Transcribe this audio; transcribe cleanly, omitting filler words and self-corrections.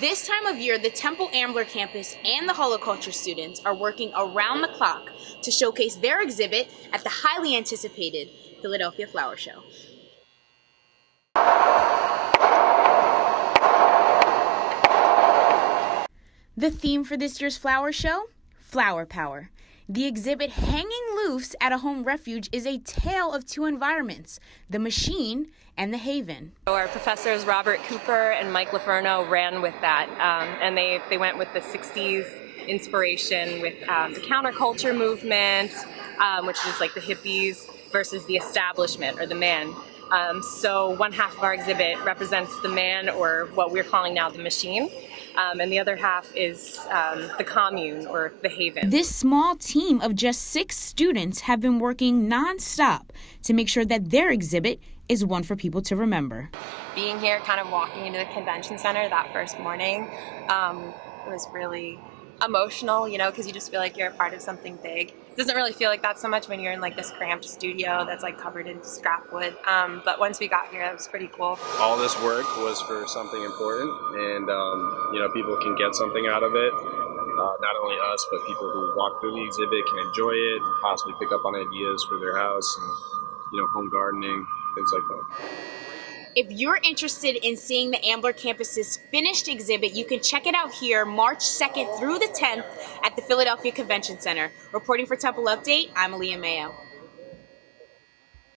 This time of year, the Temple Ambler campus and the holoculture students are working around the clock to showcase their exhibit at the highly anticipated Philadelphia Flower Show. The theme for this year's flower show? Flower Power. The exhibit Hanging Loose at a Home Refuge is a tale of two environments, the machine and the haven. Our professors Robert Cooper and Mike LaFerno ran with that, and they went with the 60s inspiration with the counterculture movement, which is like the hippies, versus the establishment or the man. So one half of our exhibit represents the man, or what we're calling now the machine, and the other half is the commune or the haven. This small team of just 6 students have been working non-stop to make sure that their exhibit is one for people to remember. Being here, kind of walking into the convention center that first morning, was really emotional, because you just feel like you're a part of something big. It doesn't really feel like that so much when you're in like this cramped studio that's like covered in scrap wood. But once we got here, it was pretty cool. All this work was for something important, and people can get something out of it. Not only us, but people who walk through the exhibit can enjoy it, and possibly pick up on ideas for their house, and home gardening, things like that. If you're interested in seeing the Ambler campus's finished exhibit, you can check it out here March 2nd through the 10th at the Philadelphia Convention Center. Reporting for Temple Update, I'm Aleeya Mayo.